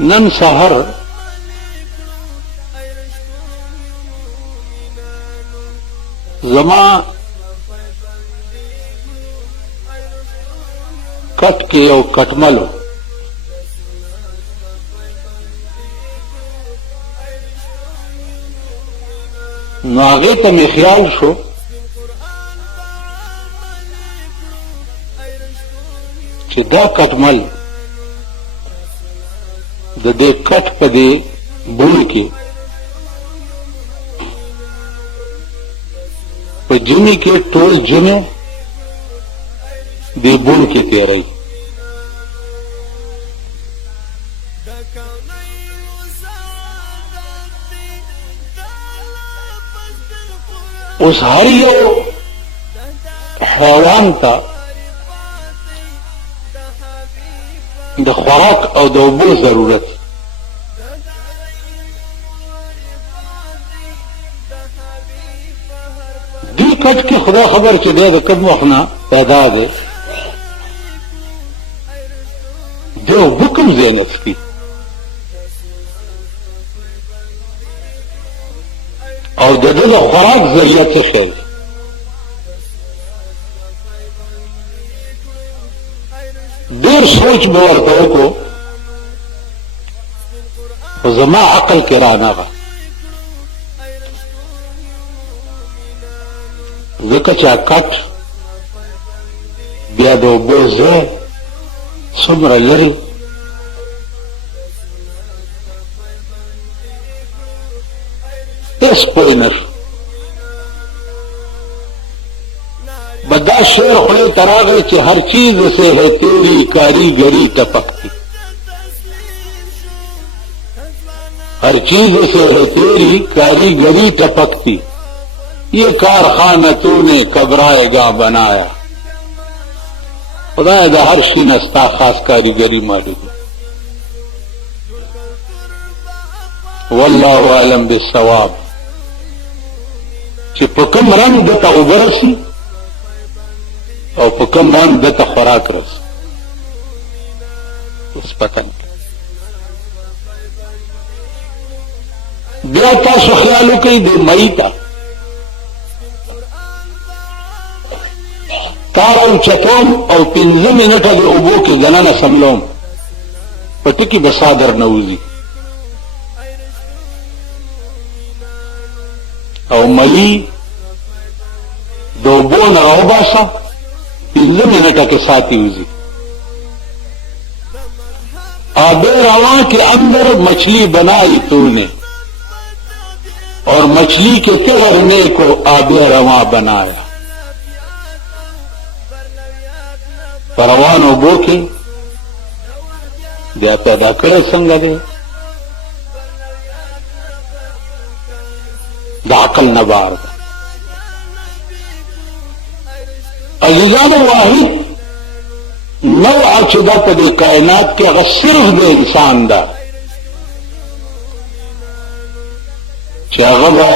نن سحر زما کټ کې یو کټملو نو هغې ته مې خیال شو چې دا کټمل د دې کټ په دې بون کې په ژمي کې ټول ژمی دې بون کې تېروي اوس هر یو حیوان ته د خوراک او د اوبو ضرورت دې کټ کې خدا خبر چې دی د کوم وخت نه پیدا دی دی اوبه کوم ځای نه څښي او د ده د خوراک ذریعه څه شی دی ډېر سوچ مې ورته وکړو خو زما عقل کې رانغه ځکه چې کټ بیا د اوبو ځای څومره لرې هېڅ پوه نه شو بدا شعر خولے تراغے کہ ہر چیز سے ہے تیری کاریگری ٹپکتی ہر چیز سے ہے تیری کاریگری ٹپکتی یہ کارخانہ تو نے کبرائے گا بنایا خدا دا ہر شی نستا خاص کاریگری معلوم واللہ عالم بالصواب چې په کوم رنګ دته اوبه رسي او په کوم رنګ دته خوراک رسي اوس پته نه بیا تاسو خیال وکړئ د مئی ته تار او چتوم او 15 منټه د اوبو کې دننه سملوم په ټکي به صادر نه وځي او مئی د اوبو نه راوباسه 15 منټه کې ساتي وځي آب رواں کے اندر مچھلی بنائی تو نے اور مچھلی کے تغرنے کو آب رواں بنایا پروان اوبو کې بیا پیدا کړی څنګه دی د عقل نه بار ده عزیزانو واحد نوع چې دا په دې کائنات کې هغه صرف د انسان ده چې هغه به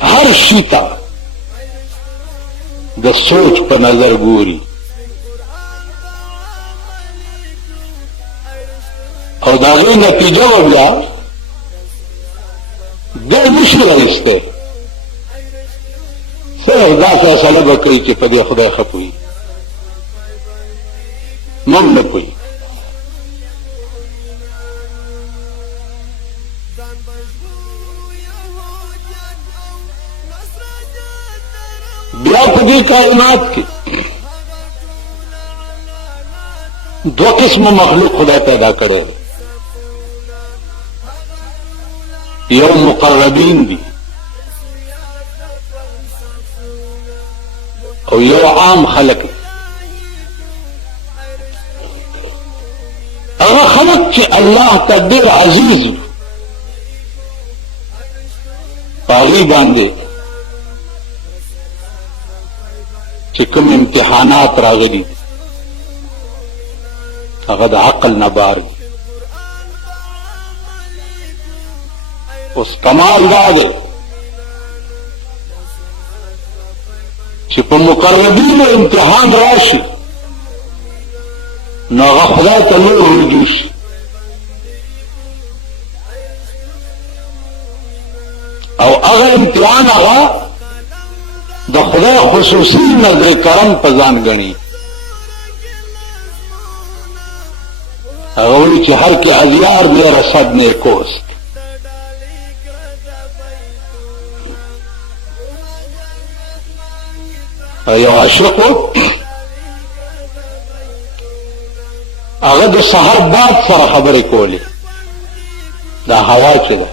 هر شي ته د سوچ په نظر ګوري او د هغې نتیجه به بیا دی نشي رایستی صرف دا فیصله به کوي چې په دې خدای ښه پوهېږي موږ نه پوهېږو بیا په دې کائنات کې دو قسم مخلوق خدای پیدا کړی دی یو مقربین دي او یو عام خلق دی هغه خلق چې الله ته ډېر عزیز وي په هغې باندې چې کوم امتحانات راغلي هغه د عقل نه بار دي اوس کمال دا دی چې په مقربینو امتحان راشي نو هغه خدای ته نور رجوع شي هغه امتحان هغه د خدای خصوصي نظر کرم په ځان ګڼي. هغه وایي چې هر کې اغیار میرا صد نیکوست. یو عاشق و هغه د سحر باد سره خبرې کولې. دا هوا چې ده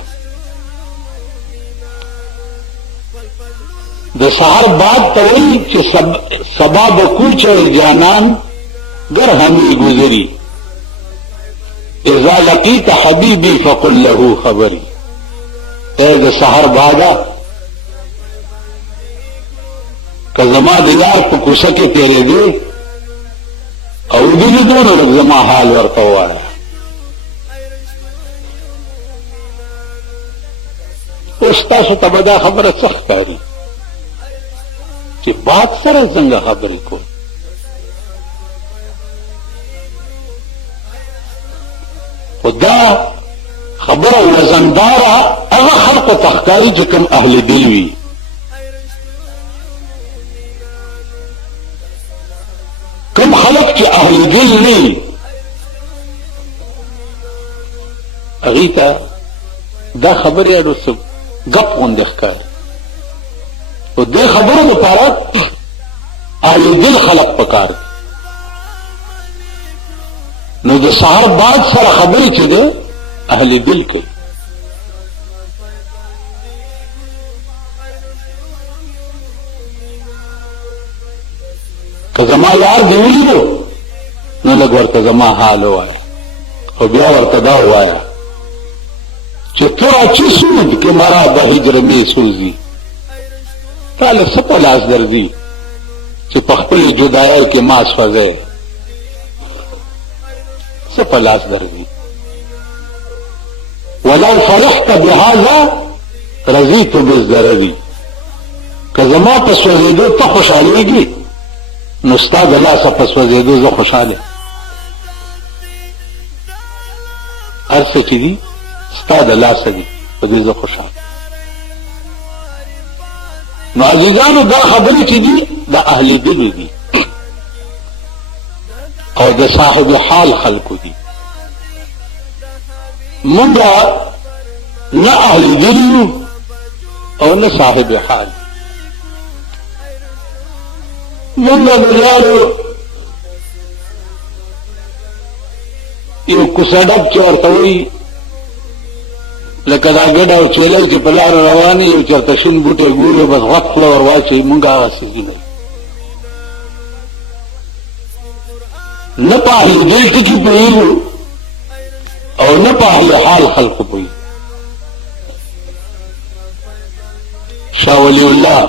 د سحر باد ته وایي چې سبا به کوچ جانان گر همی گزری اذا لقیت حبیبی فقل له خبری. اے د سحر بادا که زما د یار په کوڅه کې تېرېدې او ولیدې نو لږ زما حال ورته ووایه. اوس تاسو ته به دا خبره څه ښکاري چې باد سره څنګه خبرې کوو؟ خو دا خبره وزنداره هغه خلقو ته ښکاري چې کوم اهل دل وي. کوم خلق چې اهل دل نه وي هغوی ته دا خبرې اډو څه ګپ غوندې ښکاري. خو دې خبرو لپاره اهل دل خلق پکار دي. نو د سحر باد سره خبرې چې ده اهل دل کوي. که زما یار دې ولیدو نو لږ ورته زما حال ووایه او بیا ورته دا ووایه چې ترا چه سود که مرا به هجر می سوزی. تاله څه په لاس درځي چې په خپلې جدایۍ کې ما سوځی؟ څه په لاس درځي؟ ولو فرحت بهذا رضیت بالضرر. که زما په سوځېدو ته خوشحالېږي نو ستا د لاسه په سوځېدو زه خوشحاله. هر څه چې دي ستا د لاسه دي په دې زه خوشحاله. نو عزیزانو دا خبرې چې دي د اهل دلو دي او د صاحب حال خلقو دي. مونږه نه اهل دلو او نه صاحب حال. مونږه مریالو یو کوڅه ډب چې ورته وایي لکه دا ګډه او چیلل چې په لاره روان یو چېرته شین بوټی ګوري بس غوږ خوله ور واچوي. مونږ هغسې دي نه په اهل دل ټکي پوهېږو او نه په اهل حال خلقو پوهېږو. شاه ولی الله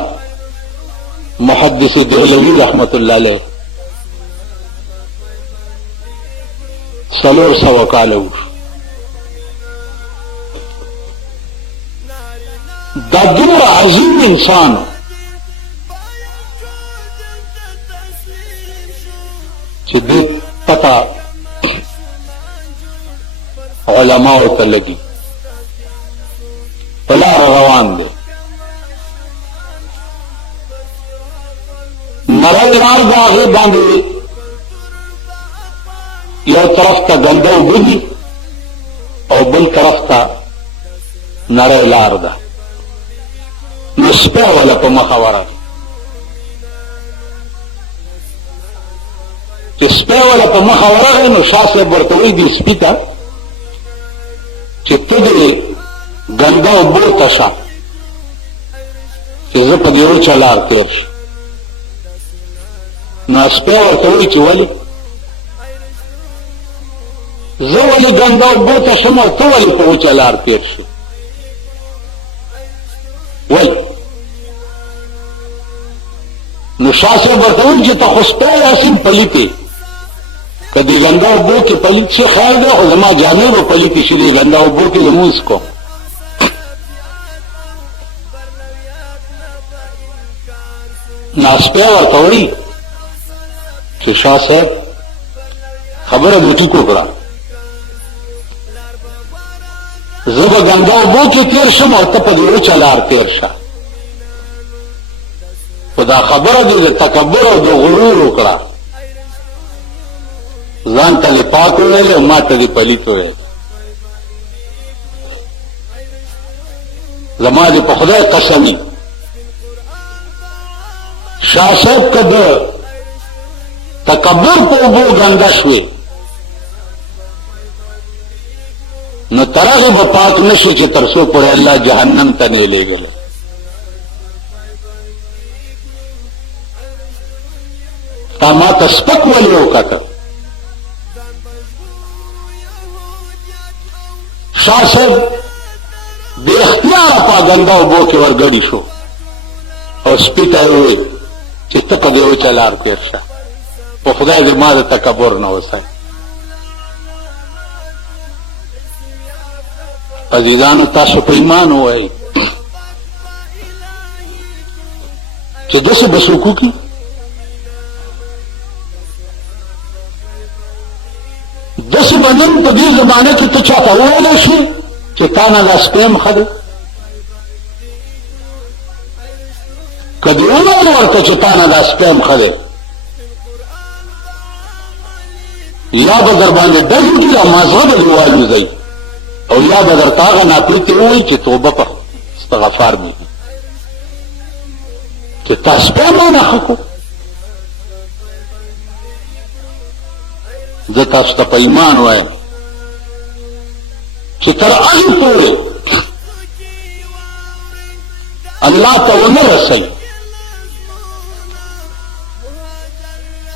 محدث دهلوي رحمت الله علیه 400 کاله وشو. دا دومره عظیم انسان چې دې پته علماو ته لګي په لاره روان دی. نری لار د هغې باندې یو طرف ته ګنده اوبه دي او بل طرف ته نری لار ده. نو سپی وله په مخه ورغی. چې سپی وله په مخه ورغی نو شاه صاحب ورته وایي دې سپي ته چې ته دې ګنده اوبو ته شه چې زه په دې وچه لار تېر شم. نو سپی ورته وایي چې ولې زه ولې ګنده اوبو ته شم او ته ولې په وچه لار تېر شې؟ ولې؟ نو شاه صاحب ورته وایي چې ته خو سپی یاسین پلیت یې. که دې ګنده اوبو کې پلیت شي خیر دی خو زما جامې به پلیتې شي. دې ګنده اوبو کې لمونځ کوم. نو سپی ورته وایي چې شاه صاحب خبره مې ټیک وکړه زه به ګنګا اوبو کې تېر شم او ته په دې وچه لار تېر شه. خو دا خبره دې د تکبر او د غرور وکړه، ځان ته دې پاک وویلې او ما ته دې پلیت وویل. زما دې په خدای قسمي شاه صاحب که د تکبر په اوبو ګنګا شوې نو تر هغې به پاک نه شو چې تر څو پورې الله جهنم ته نه یې لېږلی. تا ما ته سپک ولې وکتل؟ شاه صاحب بې اختیاره په ګنګا اوبو کې ورګډي شو او سپي ته یې وویل چې ته په دې وچه لار تېر شه. په خدای دې ما د تکبر نه وساتي. عزیزانو تاسو په ایمان ووایئ چې داسې به څوک وکړي؟ داسې به نن په دې زمانه کې ته چاته وویلی شې چې تا نه دا سپیم ښه دی؟ که دې وویل ورته چې تا نه دا سپیم ښه دی یا به در باندې ډز وکړي او مازغه به دې والوځئ او یا به درته هغه ناپلیتې ووایي چې توبه په استغفار مې وي چې تا سپی مانه ښه کړو. زه تاسو ته په ایمان وایم چې تر هغې پورې الله ته ونه رسئ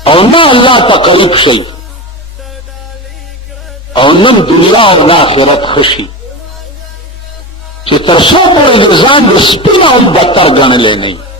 او نه الله ته قریب شئ او نن دنیا او آخرت ښه شي چې تر څو پورې د ځان د سپي نه هم بدتر ګڼلی نه وي.